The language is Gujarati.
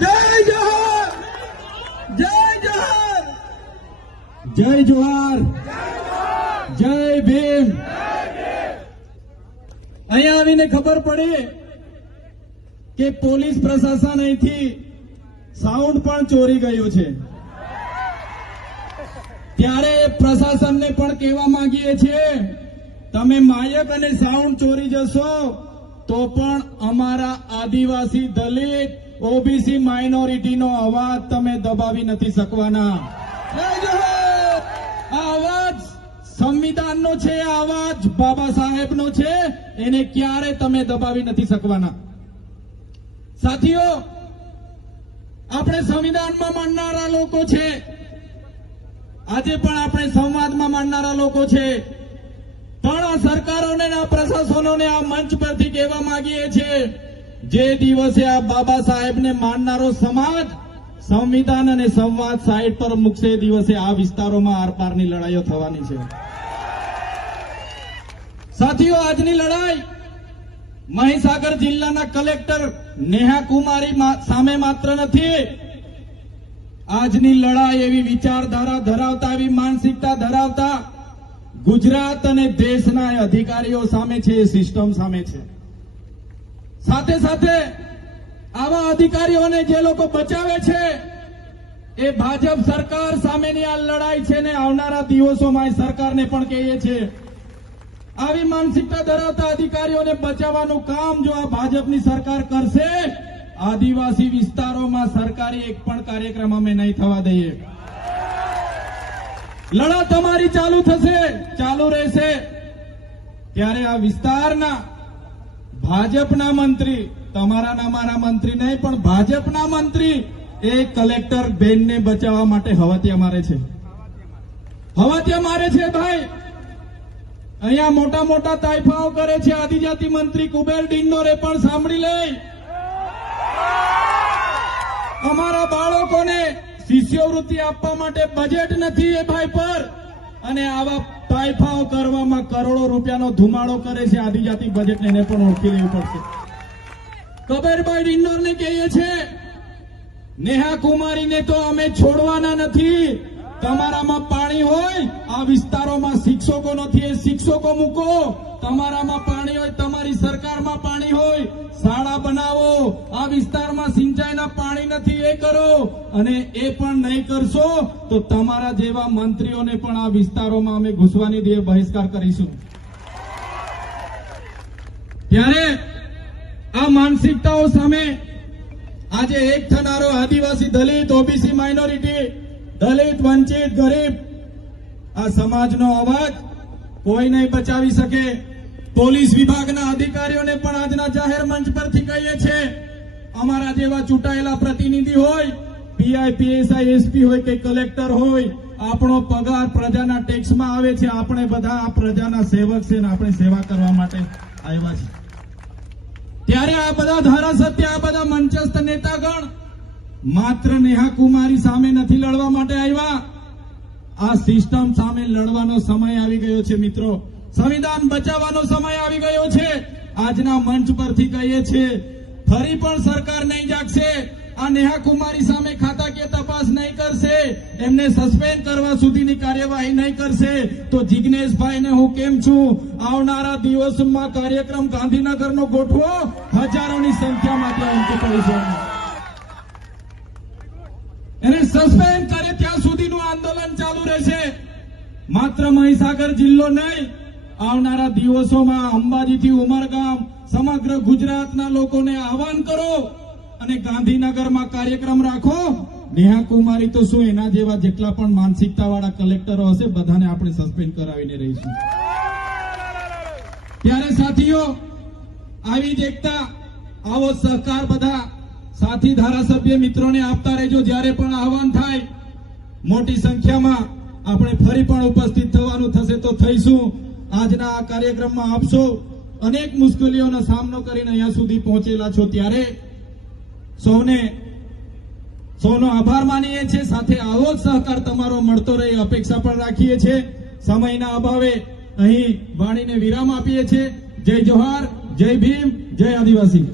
જય જોહર જય ભીમ! અહીંયા આવીને ખબર પડી કે પોલીસ પ્રશાસન અહીંથી સાઉન્ડ પણ ચોરી ગયું છે. ત્યારે પ્રશાસનને પણ કહેવા માંગીએ છીએ, તમે માયક અને સાઉન્ડ ચોરી જશો તો પણ અમારા આદિવાસી દલિત ઓબીસી માઇનોરિટીનો અવાજ તમે દબાવી નથી શકવાના. અવાજ સંવિધાનનો છે અવાજ બાબા સાહેબનો છે, એને ક્યારે તમે દબાવી નથી શકવાના. સાથીઓ, આપણે સંવિધાનમાં માનનારા લોકો છે. આજે પણ આપણે સંવાદમાં માનનારા લોકો છે. પણ આ સરકારોને આ પ્રશાસનોને આ મંચ પરથી કહેવા માંગીએ છીએ જે દિવસે આ બાબા સાહેબને માનનારો સમાજ સંવિધાન અને સંવાદ સાઇટ પર મૂકશે દિવસે આ વિસ્તારોમાં આરપારની લડાઈઓ થવાની છે. સાથીઓ, આજની લડાઈ મહીસાગર જિલ્લાના કલેક્ટર નેહા કુમારી સામે માત્ર નથી. આજની લડાઈ એવી વિચારધારા ધરાવતા, એવી માનસિકતા ધરાવતા ગુજરાત અને દેશના અધિકારીઓ સામે છે, એ સિસ્ટમ સામે છે. સાથે સાથે આવા અધિકારીઓને જે લોકો બચાવે છે, એ ભાજપ સરકાર સામેની આ લડાઈ છે ને આવનારા દિવસોમાં સરકારને પણ કહીએ છીએ. આવી માનસિકતા ધરાવતા અધિકારીઓને બચાવવાનું કામ જો આ ભાજપની સરકાર કરશે, આદિવાસી વિસ્તારોમાં સરકારી એક પણ કાર્યક્રમ અમે નહીં થવા દઈએ. લડત તમારી ચાલુ થશે, ચાલુ રહેશે. ત્યારે આ વિસ્તારના ભાજપના મંત્રી તમારા ના મારા મંત્રી નહીં, પણ ભાજપના મંત્રી એ કલેક્ટર બેનને બચાવવા માટે હવાતિયા મારે છે. હવાતિયા મારે છે ભાઈ. અહીંયા મોટા મોટા તાઇફાઓ કરે છે, આદિજાતિ મંત્રી કુબેર ડિંડોરે પણ સાંભળી લઈ. અમારા બાળકોને શિષ્યવૃત્તિ આપવા માટે બજેટ નથી એ ભાઈ પર. અને આવા તાઇફાઓ કરવામાં કરોડો રૂપિયાનો ધુમાડો કરે છે આદિજાતિ બજેટ એને પણ ઓળખી લેવું પડશે. કબીરભાઈ ડિંડોરને કહીએ છે, નેહા કુમારીને તો અમે છોડવાના નથી. તમારામાં પાણી હોય, આ વિસ્તારોમાં શિક્ષકો નથી શિક્ષકો મૂકો. તમારામાં પાણી હોય, તમારી સરકારમાં પાણી હોય, શાળા બનાવો. આ વિસ્તારમાં સિંચાઈના પાણી નથી, એ કરો. અને એ પણ નહીં કરશો, તો તમારા જેવા મંત્રીઓને પણ આ વિસ્તારોમાં અમે ઘૂસવાની દે બહિષ્કાર કરીશું. ત્યારે આ માનસિકતાઓ સામે આજે એક થનારો આદિવાસી દલિત, ઓબીસી માઇનોરિટી દલિત, વંચિત, ગરીબ, આ સમાજનો અવાજ કોઈ નહીં બચાવી શકે. પોલીસ વિભાગના અધિકારીઓને પણ આજના જાહેર મંચ પરથી કહીએ છે, અમારા જેવા ચૂંટાયેલા પ્રતિનિધિ હોય પીઆઈ પીએસઆઈ એસપી હોય કે કલેક્ટર હોય, આપણો પગાર પ્રજાના ટેક્સમાં આવે છે, આપણે બધા આ પ્રજાના સેવક છે આપણે સેવા કરવા માટે આવ્યા છે ત્યારે આ બધા ધારાસભ્ય, આ બધા મંચસ્થ નેતાગણ માત્ર નેહા કુમારી સામે નથી લડવા માટે આવ્યા. આ સિસ્ટમ સામે લડવાનો સમય આવી ગયો છે, મિત્રો. સંવિધાન બચાવવાનો સમય આવી ગયો છે. આજના મંચ પરથી કહીએ છીએ, ફરી પણ સરકાર નહીં જાગશે. આ નેહા કુમારી સામે ખાતાકીય તપાસ નહીં કરશે. એમને સસ્પેન્ડ કરવા સુધીની કાર્યવાહી નહીં કરશે. તો જિગ્નેશભાઈને હું કેમ છું? આવનારા દિવસમાં કાર્યક્રમ ગાંધીનગરનો ગોઠવો. હજારોની સંખ્યામાં ત્યાં ઉમટી છે. એને સસ્પેન્ડ આંદોલન ચાલુ રહેશે. માત્ર મહીસાગર જિલ્લો નહીં, આવનારા દિવસોમાં અંબાજીથી ઉમરગામ સમગ્ર ગુજરાતના લોકોને આહવાન કરો અને ગાંધીનગરમાં કાર્યક્રમ રાખો. નેહા કુમારી તો શું એના જેવા જેટલા પણ માનસિકતાવાળા કલેક્ટરો હશે, બધાને આપણે સસ્પેન્ડ કરાવીને રહીશું. ત્યારે સાથીઓ, આવી જ એકતા, આવો સહકાર બધા સાથી ધારાસભ્ય મિત્રોને આપતા રહેજો. જ્યારે પણ આહવાન થાય મોટી સંખ્યામાં આપણે ફરી પણ ઉપસ્થિત થવાનું થશે તો થઈશું. આજના આ કાર્યક્રમમાં આપશો અનેક મુશ્કેલીઓનો સામનો કરીને અહીંયા સુધી પહોંચેલા છો ત્યારે સૌને સૌનો આભાર માનીએ છીએ. સાથે આવો જ સહકાર તમારો મળતો રહે અપેક્ષા પણ રાખીએ છીએ. સમયના અભાવે અહીં વાણીને વિરામ આપીએ છીએ. જય જોહાર, જય ભીમ, જય આદિવાસી.